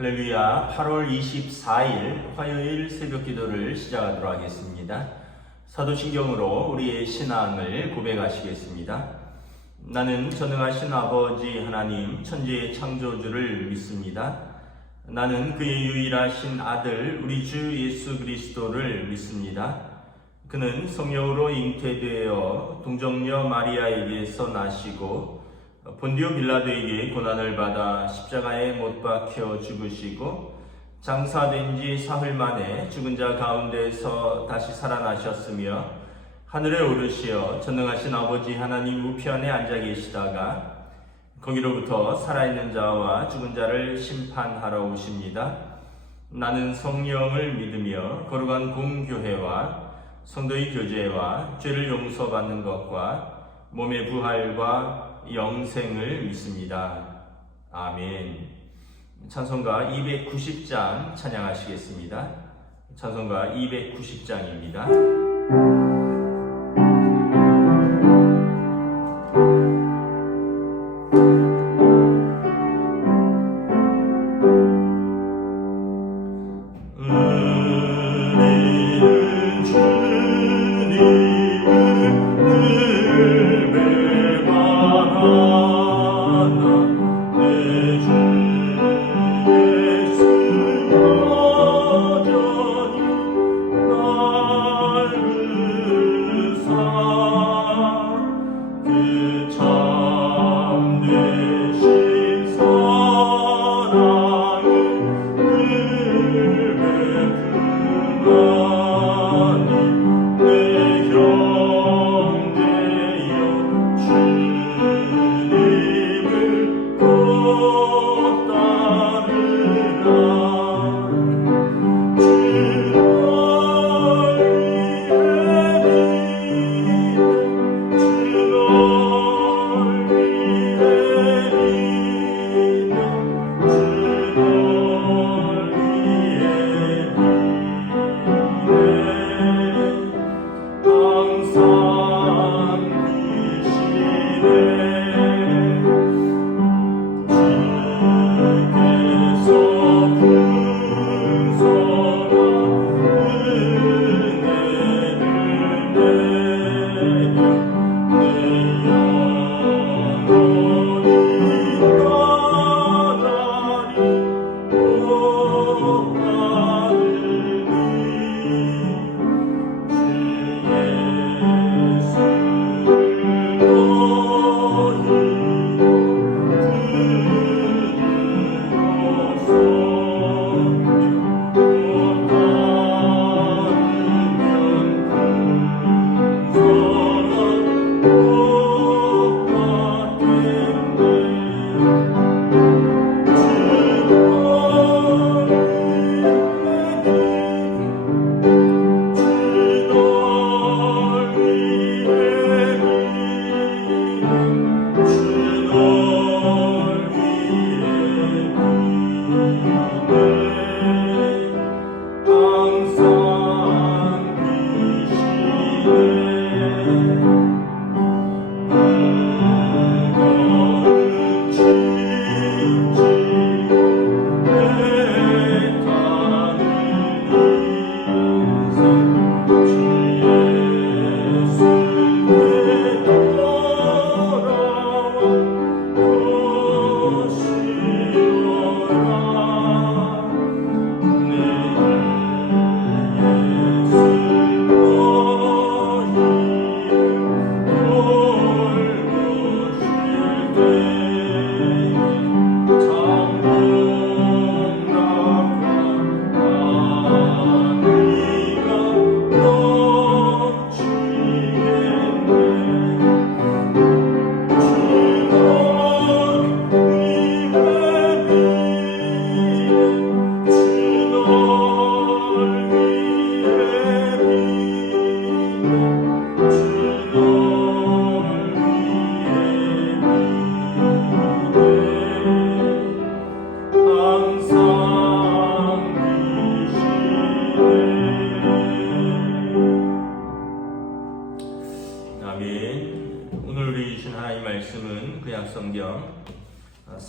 할렐루야. 8월 24일 화요일 새벽 기도를 시작하도록 하겠습니다. 사도신경으로 우리의 신앙을 고백하시겠습니다. 나는 전능하신 아버지 하나님 천지의 창조주를 믿습니다. 나는 그의 유일하신 아들 우리 주 예수 그리스도를 믿습니다. 그는 성령으로 잉태되어 동정녀 마리아에게서 나시고 본디오 빌라도에게 고난을 받아 십자가에 못 박혀 죽으시고 장사된 지 사흘 만에 죽은 자 가운데서 다시 살아나셨으며 하늘에 오르시어 전능하신 아버지 하나님 우편에 앉아 계시다가 거기로부터 살아있는 자와 죽은 자를 심판하러 오십니다. 나는 성령을 믿으며 거룩한 공교회와 성도의 교제와 죄를 용서받는 것과 몸의 부활과 영생을 믿습니다. 아멘. 찬송가 290장 찬양하시겠습니다. 찬송가 290장입니다.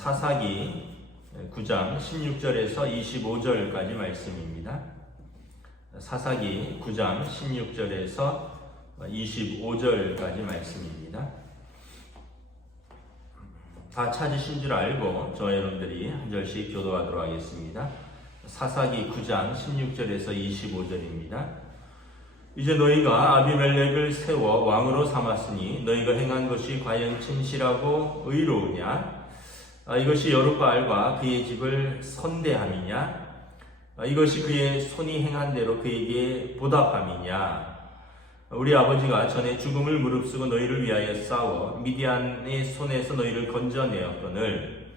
사사기 9장 16절에서 25절까지 말씀입니다. 사사기 9장 16절에서 25절까지 말씀입니다. 다 찾으신 줄 알고 저와 여러분들이 한 절씩 교도하도록 하겠습니다. 사사기 9장 16절에서 25절입니다. 이제 너희가 아비멜렉을 세워 왕으로 삼았으니 너희가 행한 것이 과연 진실하고 의로우냐? 이것이 여룻바알과 그의 집을 선대함이냐? 이것이 그의 손이 행한 대로 그에게 보답함이냐? 우리 아버지가 전에 죽음을 무릅쓰고 너희를 위하여 싸워 미디안의 손에서 너희를 건져내었거늘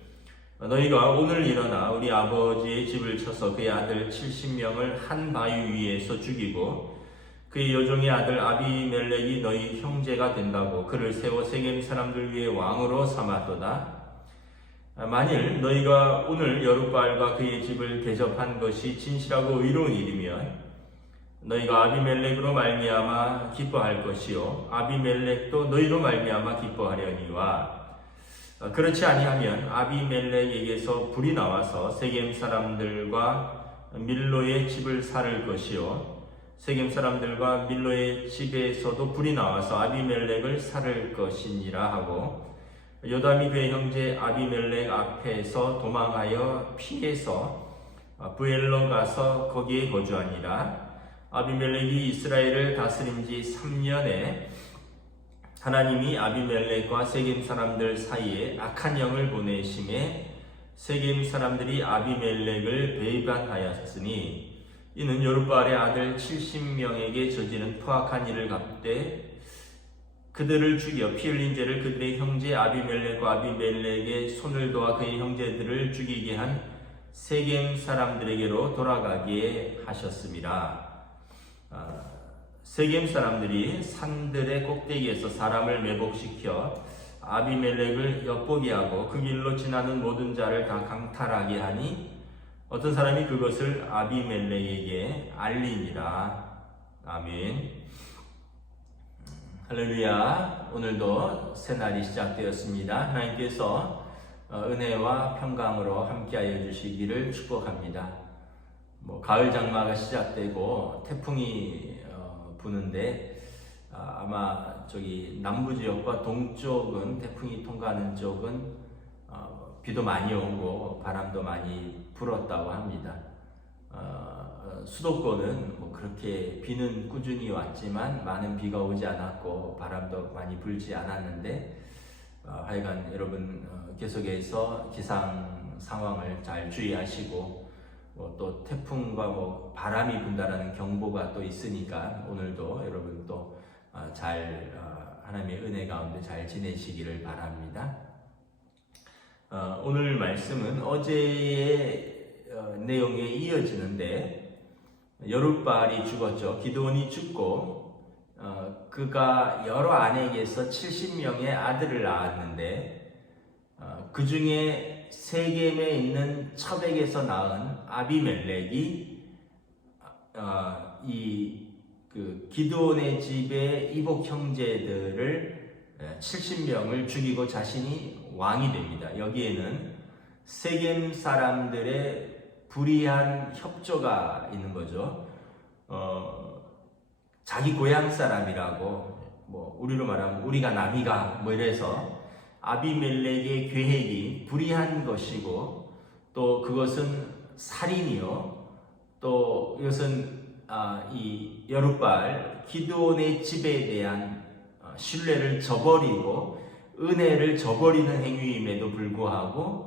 너희가 오늘 일어나 우리 아버지의 집을 쳐서 그의 아들 70명을 한 바위 위에서 죽이고 그의 여종의 아들 아비멜렉이 너희 형제가 된다고 그를 세워 세겜 사람들 위에 왕으로 삼았도다. 만일 너희가 오늘 여룻바알과 그의 집을 대접한 것이 진실하고 의로운 일이면 너희가 아비멜렉으로 말미암아 기뻐할 것이요 아비멜렉도 너희로 말미암아 기뻐하려니와 그렇지 아니하면 아비멜렉에게서 불이 나와서 세겜 사람들과 밀로의 집을 살을 것이요 세겜 사람들과 밀로의 집에서도 불이 나와서 아비멜렉을 살을 것이니라 하고 요담이 그의 형제 아비멜렉 앞에서 도망하여 피해서 부엘로 가서 거기에 거주하니라. 아비멜렉이 이스라엘을 다스린 지 3년에 하나님이 아비멜렉과 세겜 사람들 사이에 악한 영을 보내심에 세겜 사람들이 아비멜렉을 배반하였으니 이는 여룻바알의 아들 70명에게 저지른 포악한 일을 갚되 그들을 죽여 피 흘린 죄를 그들의 형제 아비멜렉과 아비멜렉의 손을 도와 그의 형제들을 죽이게 한 세겜 사람들에게로 돌아가게 하셨습니다. 세겜 사람들이 산들의 꼭대기에서 사람을 매복시켜 아비멜렉을 엿보게 하고 그 길로 지나는 모든 자를 다 강탈하게 하니 어떤 사람이 그것을 아비멜렉에게 알리니라. 아멘. 할렐루야. 오늘도 새날이 시작되었습니다. 하나님께서 은혜와 평강으로 함께하여 주시기를 축복합니다. 가을 장마가 시작되고 태풍이 부는데 아마 저기 남부 지역과 동쪽은 태풍이 통과하는 쪽은 비도 많이 오고 바람도 많이 불었다고 합니다. 수도권은 그렇게 비는 꾸준히 왔지만 많은 비가 오지 않았고 바람도 많이 불지 않았는데 하여간 여러분 계속해서 기상 상황을 잘 주의하시고 또 태풍과 바람이 분다라는 경보가 또 있으니까 오늘도 여러분 또 잘 하나님의 은혜 가운데 잘 지내시기를 바랍니다. 오늘 말씀은 어제의 내용에 이어지는데 여룻바알이 죽었죠. 기드온이 죽고 그가 여러 아내에게서 70명의 아들을 낳았는데 그 중에 세겜에 있는 첩에게서 낳은 아비멜렉이 그 기드온의 집의 이복 형제들을 70명을 죽이고 자신이 왕이 됩니다. 여기에는 세겜 사람들의 불의한 협조가 있는 거죠. 자기 고향 사람이라고 우리로 말하면 우리가 남이가 이래서 아비멜렉의 계획이 불의한 것이고 또 그것은 살인이요 또 이것은 이 여룻바알 기드온의 집에 대한 신뢰를 저버리고 은혜를 저버리는 행위임에도 불구하고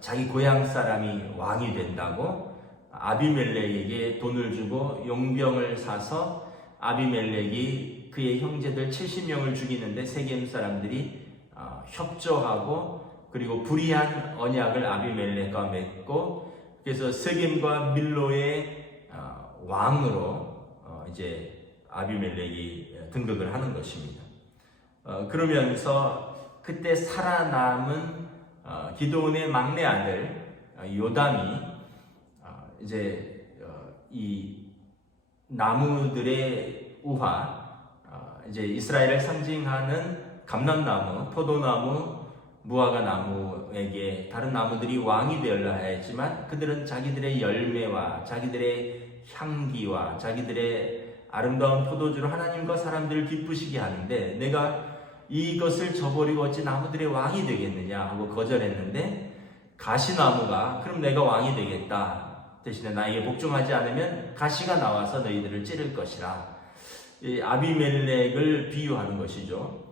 자기 고향 사람이 왕이 된다고 아비멜렉에게 돈을 주고 용병을 사서 아비멜렉이 그의 형제들 70명을 죽이는데 세겜 사람들이 협조하고 그리고 불의한 언약을 아비멜렉과 맺고 그래서 세겜과 밀로의 왕으로 이제 아비멜렉이 등극을 하는 것입니다. 그러면서 그때 살아남은 기드온의 막내 아들 요담이 이제 이 나무들의 우화 이제 이스라엘을 상징하는 감람나무, 포도나무, 무화과 나무에게 다른 나무들이 왕이 되려 하였지만 그들은 자기들의 열매와 자기들의 향기와 자기들의 아름다운 포도주로 하나님과 사람들을 기쁘시게 하는데 내가 이것을 저버리고 어찌 나무들의 왕이 되겠느냐 하고 거절했는데 가시나무가 그럼 내가 왕이 되겠다. 대신에 나에게 복종하지 않으면 가시가 나와서 너희들을 찌를 것이라. 이 아비멜렉을 비유하는 것이죠.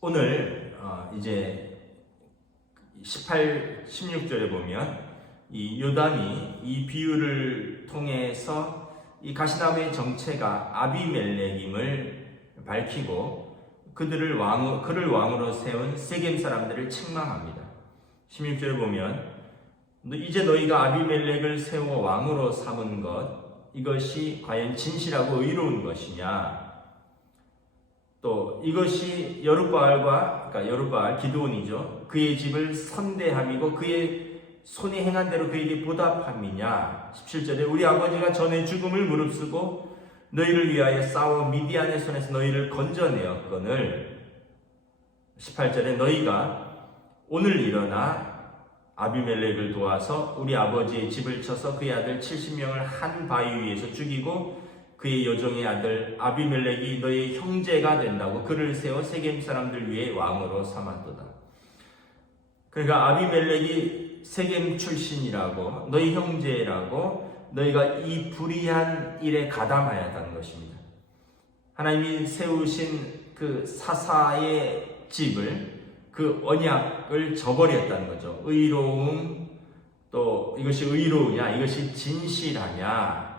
오늘 이제 18, 16절에 보면 이 요담이 이 비유를 통해서 이 가시나무의 정체가 아비멜렉임을 밝히고 그를 왕으로 세운 세겜 사람들을 책망합니다. 16절에 보면 이제 너희가 아비멜렉을 세워 왕으로 삼은 것 이것이 과연 진실하고 의로운 것이냐? 또 이것이 여룻바알 기드온이죠. 그의 집을 선대함이고 그의 손이 행한 대로 그에게 보답함이냐? 17절에 우리 아버지가 전에 죽음을 무릅쓰고 너희를 위하여 싸워 미디안의 손에서 너희를 건져내었거늘 18절에 너희가 오늘 일어나 아비멜렉을 도와서 우리 아버지의 집을 쳐서 그의 아들 70명을 한 바위 위에서 죽이고 그의 여종의 아들 아비멜렉이 너의 형제가 된다고 그를 세워 세겜 사람들 위에 왕으로 삼았도다. 그러니까 아비멜렉이 세겜 출신이라고 너희 형제라고 너희가 이 불의한 일에 가담하였다는 것입니다. 하나님이 세우신 그 사사의 집을 그 언약을 저버렸다는 거죠. 의로움, 또 이것이 의로우냐, 이것이 진실하냐,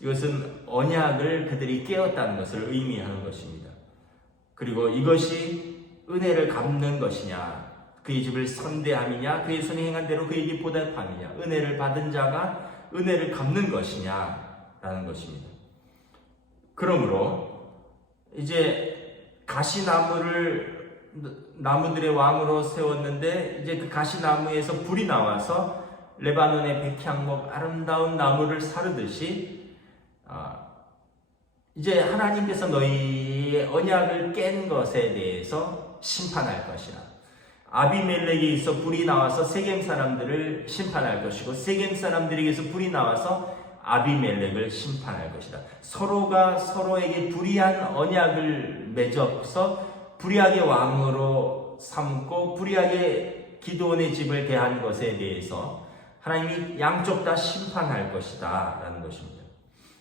이것은 언약을 그들이 깨었다는 것을 의미하는 것입니다. 그리고 이것이 은혜를 갚는 것이냐, 그의 집을 선대함이냐, 그의 손이 행한 대로 그에게 보답함이냐, 은혜를 받은 자가 은혜를 갚는 것이냐 라는 것입니다. 그러므로 이제 나무들의 왕으로 세웠는데 이제 그 가시나무에서 불이 나와서 레바논의 백향목 아름다운 나무를 사르듯이 이제 하나님께서 너희의 언약을 깬 것에 대해서 심판할 것이라. 아비멜렉에 있어 불이 나와서 세겜 사람들을 심판할 것이고 세겜 사람들에게서 불이 나와서 아비멜렉을 심판할 것이다. 서로가 서로에게 불의한 언약을 맺어서 불의하게 왕으로 삼고 불의하게 기드온의 집을 대한 것에 대해서 하나님이 양쪽 다 심판할 것이다 라는 것입니다.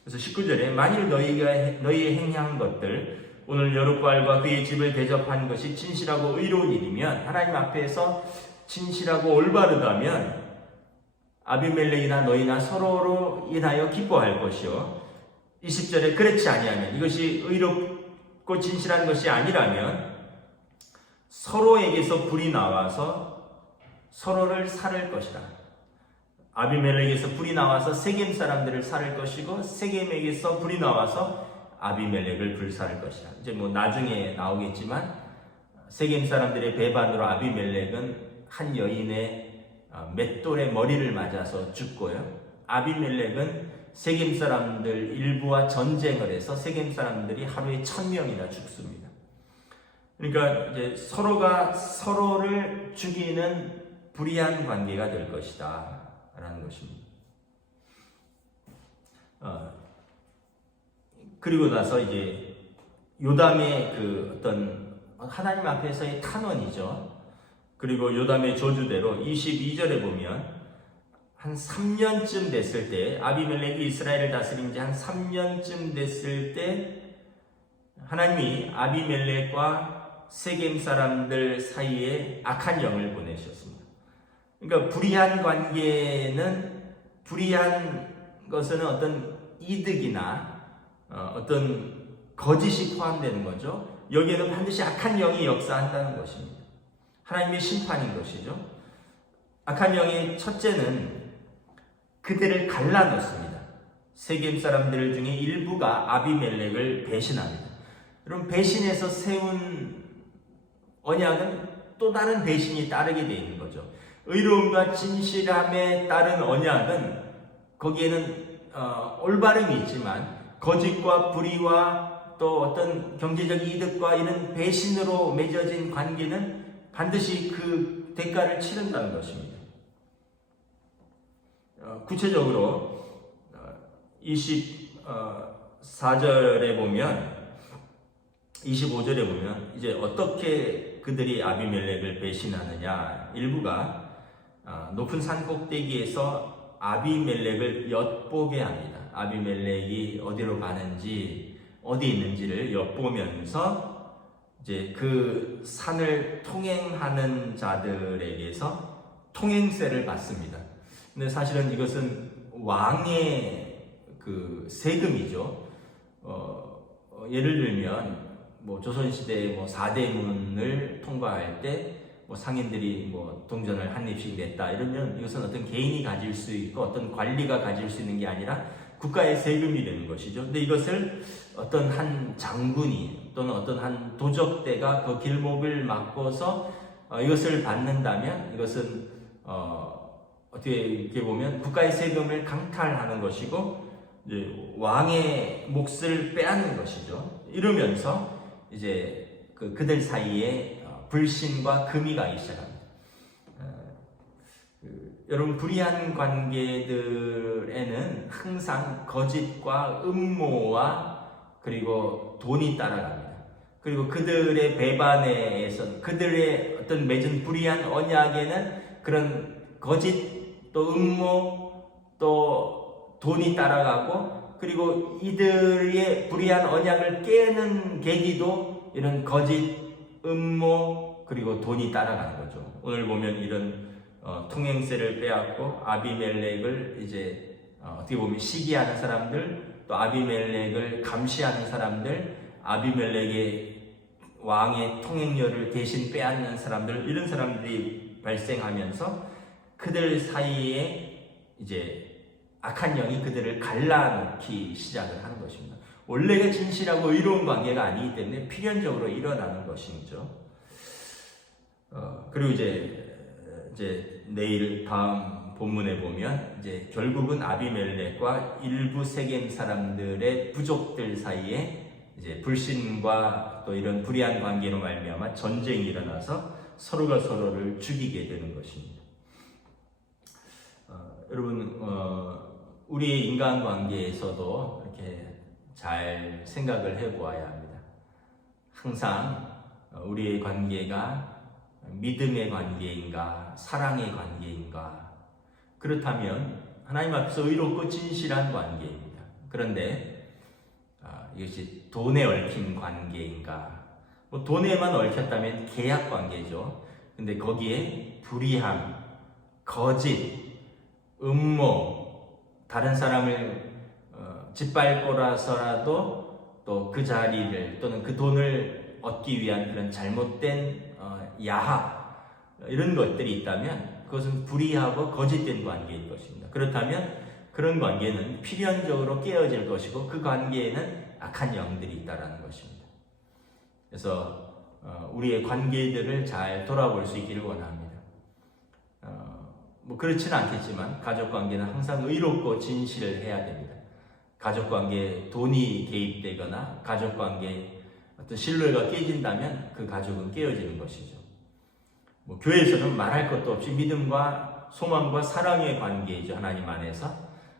그래서 19절에 만일 너희의 행한 것들 오늘 여룻바알과 그의 집을 대접한 것이 진실하고 의로운 일이면 하나님 앞에서 진실하고 올바르다면 아비멜렉이나 너희나 서로로 인하여 기뻐할 것이요 20절에 그렇지 아니하면 이것이 의롭고 진실한 것이 아니라면 서로에게서 불이 나와서 서로를 살을 것이다. 아비멜렉에서 불이 나와서 세겜 사람들을 살을 것이고 세겜에게서 불이 나와서 아비멜렉을 불살을 것이다. 이제 나중에 나오겠지만 세겜 사람들의 배반으로 아비멜렉은 한 여인의 맷돌의 머리를 맞아서 죽고요. 아비멜렉은 세겜 사람들 일부와 전쟁을 해서 세겜 사람들이 하루에 1000명이나 죽습니다. 그러니까 이제 서로가 서로를 죽이는 불의한 관계가 될 것이다 라는 것입니다. 그리고 나서 이제 요담의 그 어떤 하나님 앞에서의 탄원이죠. 그리고 요담의 저주대로 22절에 보면 한 3년쯤 됐을 때 아비멜렉이 이스라엘을 다스린 지 한 3년쯤 됐을 때 하나님이 아비멜렉과 세겜 사람들 사이에 악한 영을 보내셨습니다. 그러니까 불의한 관계는 불의한 것은 어떤 이득이나 어떤 거짓이 포함되는 거죠. 여기에는 반드시 악한 영이 역사한다는 것입니다. 하나님의 심판인 것이죠. 악한 영의 첫째는 그들을 갈라놓습니다. 세겜 사람들 중에 일부가 아비멜렉을 배신합니다. 여러분 배신해서 세운 언약은 또 다른 배신이 따르게 되어 있는 거죠. 의로움과 진실함에 따른 언약은 거기에는 올바름이 있지만 거짓과 불의와 또 어떤 경제적 이득과 이런 배신으로 맺어진 관계는 반드시 그 대가를 치른다는 것입니다. 구체적으로 24절에 보면 25절에 보면 이제 어떻게 그들이 아비멜렉을 배신하느냐. 일부가 높은 산 꼭대기에서 아비멜렉을 엿보게 합니다. 아비멜렉이 어디로 가는지 어디 있는지를 엿보면서 이제 그 산을 통행하는 자들에게서 통행세를 받습니다. 근데 사실은 이것은 왕의 그 세금이죠. 예를 들면 뭐 조선시대 뭐 4대문을 통과할 때 뭐 상인들이 뭐 동전을 한 입씩 냈다 이러면 이것은 어떤 개인이 가질 수 있고 어떤 관리가 가질 수 있는 게 아니라 국가의 세금이 되는 것이죠. 근데 이것을 어떤 한 장군이 또는 어떤 한 도적대가 그 길목을 막고서 이것을 받는다면 이것은 어떻게 보면 국가의 세금을 강탈하는 것이고 이제 왕의 몫을 빼앗는 것이죠. 이러면서 이제 그들 사이에 불신과 금이 가기 시작합니다. 여러분, 불의한 관계들에는 항상 거짓과 음모와 그리고 돈이 따라갑니다. 그리고 그들의 배반에서 그들의 어떤 맺은 불의한 언약에는 그런 거짓 또 음모 또 돈이 따라가고, 그리고 이들의 불의한 언약을 깨는 계기도 이런 거짓 음모 그리고 돈이 따라가는 거죠. 오늘 보면 이런 통행세를 빼앗고 아비멜렉을 이제 어떻게 보면 시기하는 사람들, 또 아비멜렉을 감시하는 사람들, 아비멜렉의 왕의 통행료를 대신 빼앗는 사람들, 이런 사람들이 발생하면서 그들 사이에 이제 악한 영이 그들을 갈라놓기 시작을 하는 것입니다. 원래가 진실하고 의로운 관계가 아니기 때문에 필연적으로 일어나는 것이죠. 그리고 이제 내일 다음 본문에 보면 이제 결국은 아비멜렉과 일부 세겜 사람들의 부족들 사이에 이제 불신과 또 이런 불의한 관계로 말미암아 전쟁이 일어나서 서로가 서로를 죽이게 되는 것입니다. 여러분, 우리의 인간관계에서도 이렇게 잘 생각을 해보아야 합니다. 항상 우리의 관계가 믿음의 관계인가, 사랑의 관계인가? 그렇다면 하나님 앞에서 의롭고 진실한 관계입니다. 그런데 이것이 돈에 얽힌 관계인가? 뭐 돈에만 얽혔다면 계약 관계죠. 근데 거기에 불의함, 거짓, 음모, 다른 사람을 짓밟고라서라도 또 그 자리를 또는 그 돈을 얻기 위한 그런 잘못된 야합, 이런 것들이 있다면 그것은 불의하고 거짓된 관계일 것입니다. 그렇다면 그런 관계는 필연적으로 깨어질 것이고 그 관계에는 악한 영들이 있다는 것입니다. 그래서 우리의 관계들을 잘 돌아볼 수 있기를 원합니다. 뭐 그렇지는 않겠지만 가족관계는 항상 의롭고 진실해야 됩니다. 가족관계에 돈이 개입되거나 가족관계에 어떤 신뢰가 깨진다면 그 가족은 깨어지는 것이죠. 뭐 교회에서는 말할 것도 없이 믿음과 소망과 사랑의 관계이죠. 하나님 안에서.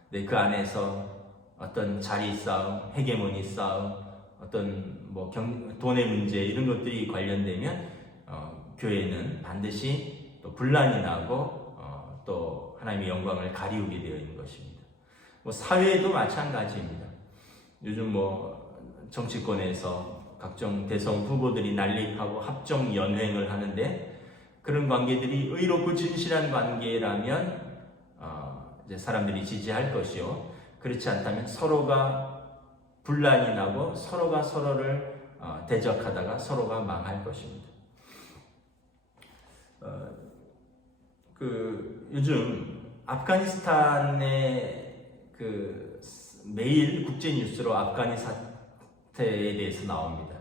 근데 그 안에서 어떤 자리 싸움, 헤게모니 싸움, 어떤 뭐 돈의 문제 이런 것들이 관련되면 교회는 반드시 또 분란이 나고 또 하나님의 영광을 가리우게 되어 있는 것입니다. 뭐 사회도 마찬가지입니다. 요즘 뭐 정치권에서 각종 대선 후보들이 난립하고 합종 연횡을 하는데 그런 관계들이 의롭고 진실한 관계라면 이제 사람들이 지지할 것이요. 그렇지 않다면 서로가 분란이 나고 서로가 서로를 대적하다가 서로가 망할 것입니다. 요즘 아프가니스탄의 매일 국제 뉴스로 아프가니 사태에 대해서 나옵니다.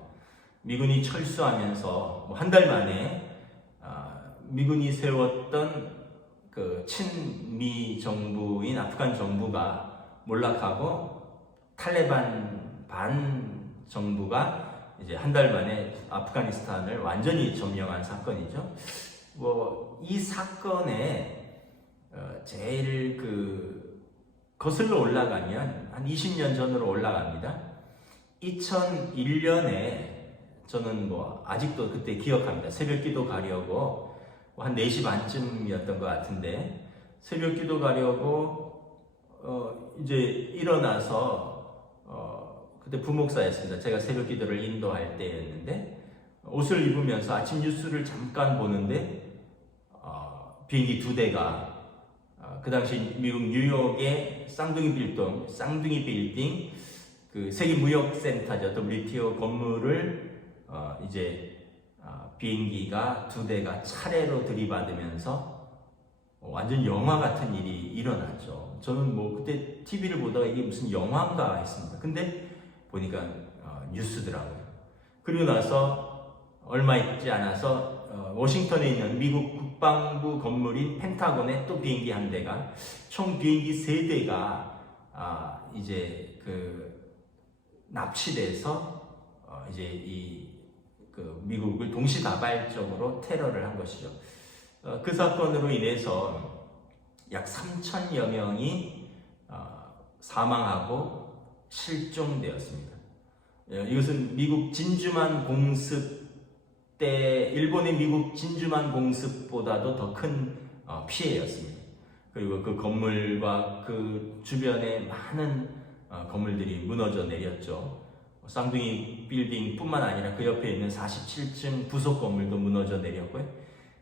미군이 철수하면서 한 달 만에 미군이 세웠던 그 친미 정부인 아프간 정부가 몰락하고 탈레반 반 정부가 이제 한 달 만에 아프가니스탄을 완전히 점령한 사건이죠. 이 사건에 제일 거슬러 올라가면 한 20년 전으로 올라갑니다. 2001년에 저는 아직도 그때 기억합니다. 새벽기도 가려고 한 4시 반쯤이었던 것 같은데, 새벽기도 가려고 이제 일어나서 그때 부목사였습니다. 제가 새벽기도를 인도할 때였는데, 옷을 입으면서 아침 뉴스를 잠깐 보는데 비행기 2대가 그 당시 미국 뉴욕의 쌍둥이 빌딩 그 세계무역센터죠. WTO 건물을 이제 비행기가 2대가 차례로 들이받으면서 완전 영화 같은 일이 일어났죠. 저는 그때 TV를 보다가 이게 무슨 영화인가 했습니다. 근데 보니까 뉴스더라고요. 그리고 나서 얼마 있지 않아서 워싱턴에 있는 미국 국방부 건물인 펜타곤에 또 비행기 한 대가, 총 비행기 3대가 이제 납치돼서 이제 미국을 동시다발적으로 테러를 한 것이죠. 그 사건으로 인해서 약 3,000여 명이 사망하고 실종되었습니다. 이것은 미국 진주만 공습 때 일본의 미국 진주만 공습보다도 더 큰 피해였습니다. 그리고 그 건물과 그 주변에 많은 건물들이 무너져 내렸죠. 쌍둥이 빌딩뿐만 아니라 그 옆에 있는 47층 부속 건물도 무너져 내렸고요.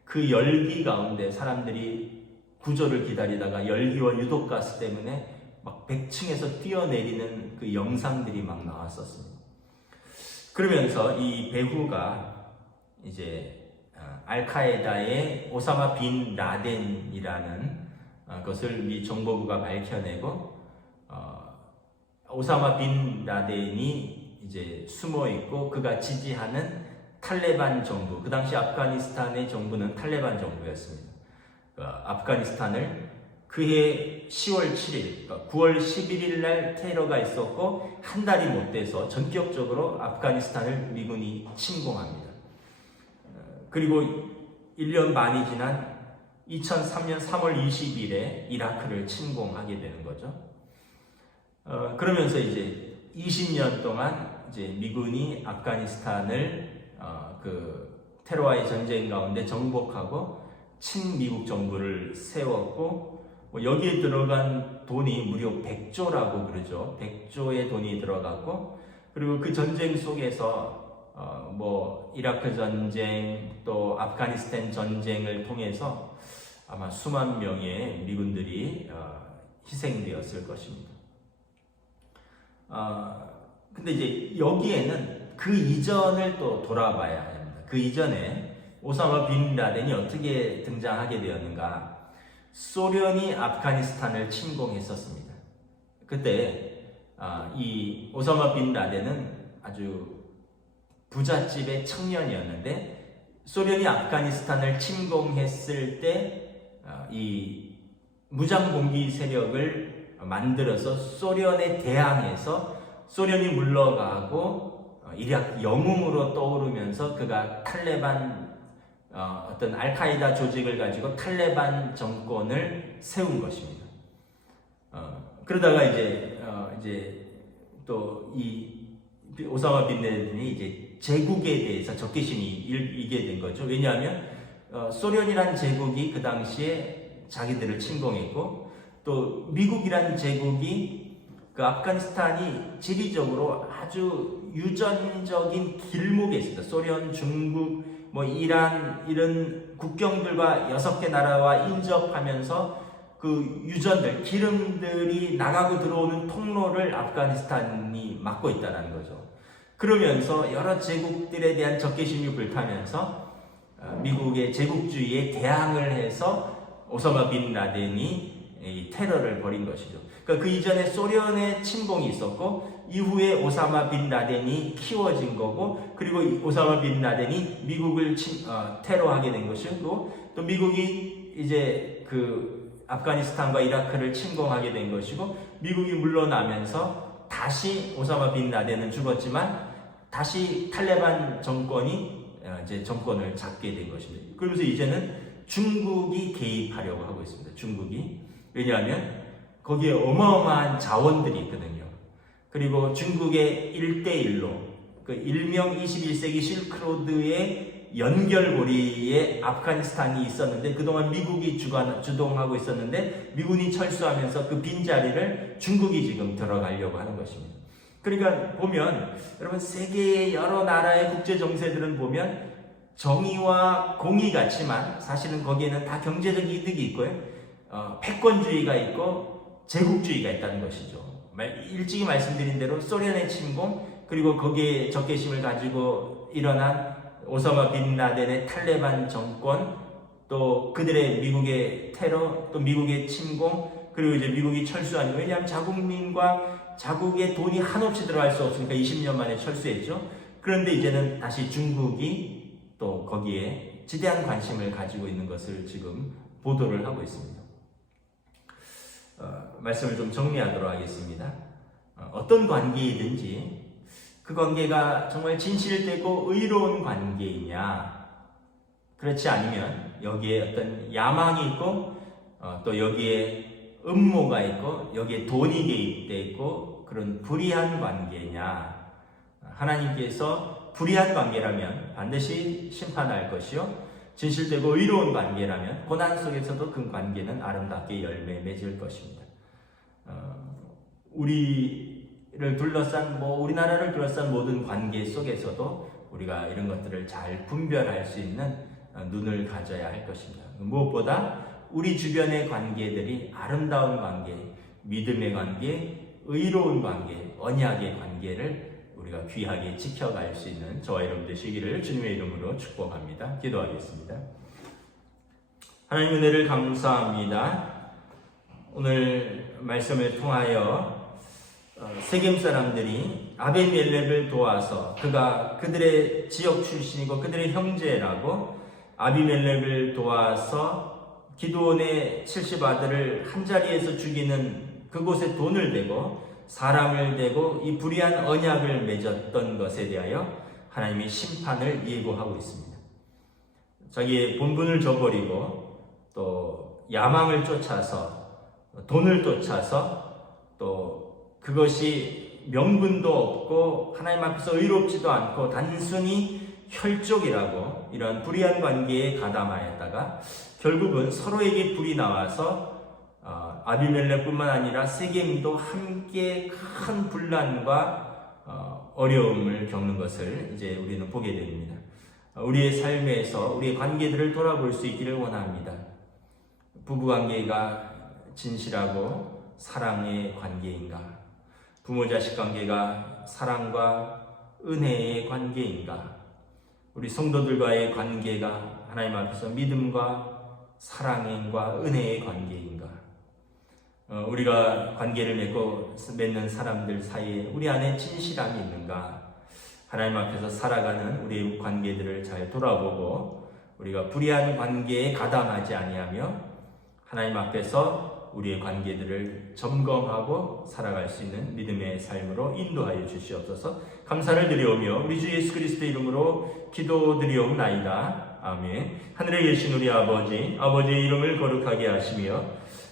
그 열기 가운데 사람들이 구조를 기다리다가 열기와 유독가스 때문에 막 100층에서 뛰어내리는 그 영상들이 막 나왔었습니다. 그러면서 이 배후가 이제 알카에다의 오사마 빈 라덴이라는 것을 미 정보부가 밝혀내고, 오사마 빈 라덴이 이제 숨어 있고 그가 지지하는 탈레반 정부, 그 당시 아프가니스탄의 정부는 탈레반 정부였습니다. 아프가니스탄을 그해 10월 7일, 9월 11일 날 테러가 있었고 한 달이 못 돼서 전격적으로 아프가니스탄을 미군이 침공합니다. 그리고 1년 반이 지난 2003년 3월 20일에 이라크를 침공하게 되는 거죠. 그러면서 이제 20년 동안 이제 미군이 아프가니스탄을 테러와의 전쟁 가운데 정복하고 친미국 정부를 세웠고, 여기에 들어간 돈이 무려 100조라고 그러죠. 100조의 돈이 들어갔고, 그리고 그 전쟁 속에서 이라크 전쟁 또 아프가니스탄 전쟁을 통해서 아마 수만 명의 미군들이 희생되었을 것입니다. 근데 이제 여기에는 그 이전을 또 돌아봐야 합니다. 그 이전에 오사마 빈 라덴이 어떻게 등장하게 되었는가? 소련이 아프가니스탄을 침공했었습니다. 그때 이 오사마 빈 라덴은 아주 부잣집의 청년이었는데, 소련이 아프가니스탄을 침공했을 때 이 무장공기 세력을 만들어서 소련에 대항해서 소련이 물러가고 이라크 영웅으로 떠오르면서 그가 탈레반 어떤 알카에다 조직을 가지고 탈레반 정권을 세운 것입니다. 그러다가 이제 또 이 오사마 빈 라덴이 이제 제국에 대해서 적개심이 일게 된 거죠. 왜냐하면 소련이란 제국이 그 당시에 자기들을 침공했고, 또 미국이란 제국이 그 아프가니스탄이 지리적으로 아주 유전적인 길목에 있습니다. 소련, 중국, 이란 이런 국경들과 6개 나라와 인접하면서 그 유전들, 기름들이 나가고 들어오는 통로를 아프가니스탄이 막고 있다는 거죠. 그러면서 여러 제국들에 대한 적개심이 불타면서 미국의 제국주의에 대항을 해서 오사마 빈 라덴이 테러를 벌인 것이죠. 그러니까 그 이전에 소련의 침공이 있었고, 이후에 오사마 빈 라덴이 키워진 거고, 그리고 오사마 빈 라덴이 미국을 테러하게 된 것이고, 또 미국이 이제 아프가니스탄과 이라크를 침공하게 된 것이고, 미국이 물러나면서 다시 오사마 빈 라덴은 죽었지만 다시 탈레반 정권이 이제 정권을 잡게 된 것입니다. 그러면서 이제는 중국이 개입하려고 하고 있습니다. 중국이. 왜냐하면 거기에 어마어마한 자원들이 있거든요. 그리고 중국의 1대1로 그 일명 21세기 실크로드의 연결고리에 아프가니스탄이 있었는데 그동안 미국이 주동하고 있었는데 미군이 철수하면서 그 빈자리를 중국이 지금 들어가려고 하는 것입니다. 그러니까 보면 여러분 세계의 여러 나라의 국제 정세들은 보면 정의와 공의 같지만 사실은 거기에는 다 경제적 이득이 있고요. 패권주의가 있고 제국주의가 있다는 것이죠. 일찍이 말씀드린 대로 소련의 침공 그리고 거기에 적개심을 가지고 일어난 오사마 빈 라덴의 탈레반 정권 또 그들의 미국의 테러 또 미국의 침공 그리고 이제 미국이 철수하는 거예요. 왜냐하면 자국민과 자국의 돈이 한없이 들어갈 수 없으니까 20년 만에 철수했죠. 그런데 이제는 다시 중국이 또 거기에 지대한 관심을 가지고 있는 것을 지금 보도를 하고 있습니다. 말씀을 좀 정리하도록 하겠습니다. 어떤 관계이든지 그 관계가 정말 진실되고 의로운 관계이냐 그렇지 않으면 여기에 어떤 야망이 있고 또 여기에 음모가 있고 여기에 돈이 개입되어 있고 그런 불의한 관계냐 하나님께서 불의한 관계라면 반드시 심판할 것이요 진실되고 의로운 관계라면 고난 속에서도 그 관계는 아름답게 열매 맺을 것입니다. 우리를 둘러싼 우리나라를 둘러싼 모든 관계 속에서도 우리가 이런 것들을 잘 분별할 수 있는 눈을 가져야 할 것입니다. 무엇보다 우리 주변의 관계들이 아름다운 관계, 믿음의 관계, 의로운 관계, 언약의 관계를 우리가 귀하게 지켜갈 수 있는 저와 여러분 되시기를 주님의 이름으로 축복합니다. 기도하겠습니다. 하나님 은혜를 감사합니다. 오늘 말씀을 통하여 세겜 사람들이 아비멜렉을 도와서 그가 그들의 지역 출신이고 그들의 형제라고 아비멜렉을 도와서 기드온의 70아들을 한자리에서 죽이는 그곳에 돈을 대고 사람을 대고 이 불의한 언약을 맺었던 것에 대하여 하나님이 심판을 예고하고 있습니다. 자기의 본분을 저버리고 또 야망을 쫓아서 돈을 쫓아서 또 그것이 명분도 없고 하나님 앞에서 의롭지도 않고 단순히 혈족이라고 이런 불의한 관계에 가담하였다가 결국은 서로에게 불이 나와서 아비멜렉뿐만 아니라 세겜도 함께 큰 분란과 어려움을 겪는 것을 이제 우리는 보게 됩니다. 우리의 삶에서 우리의 관계들을 돌아볼 수 있기를 원합니다. 부부관계가 진실하고 사랑의 관계인가? 부모자식 관계가 사랑과 은혜의 관계인가? 우리 성도들과의 관계가 하나님 앞에서 믿음과 사랑과 은혜의 관계인가? 우리가 관계를 맺는 사람들 사이에 우리 안에 진실함이 있는가? 하나님 앞에서 살아가는 우리의 관계들을 잘 돌아보고 우리가 불의한 관계에 가담하지 아니하며 하나님 앞에서 우리의 관계들을 점검하고 살아갈 수 있는 믿음의 삶으로 인도하여 주시옵소서. 감사를 드리오며 우리 주 예수 그리스도의 이름으로 기도드리옵나이다. 아멘. 하늘에 계신 우리 아버지의 이름을 거룩하게 하시며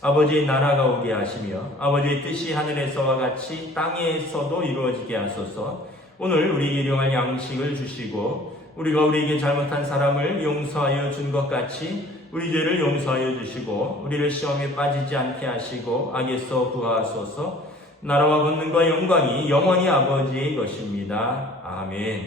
아버지의 나라가 오게 하시며 아버지의 뜻이 하늘에서와 같이 땅에서도 이루어지게 하소서. 오늘 우리에게 일용할 양식을 주시고 우리가 우리에게 잘못한 사람을 용서하여 준 것 같이 우리 죄를 용서하여 주시고 우리를 시험에 빠지지 않게 하시고 악에서 구하소서. 나라와 권능과 영광이 영원히 아버지의 것입니다. 아멘.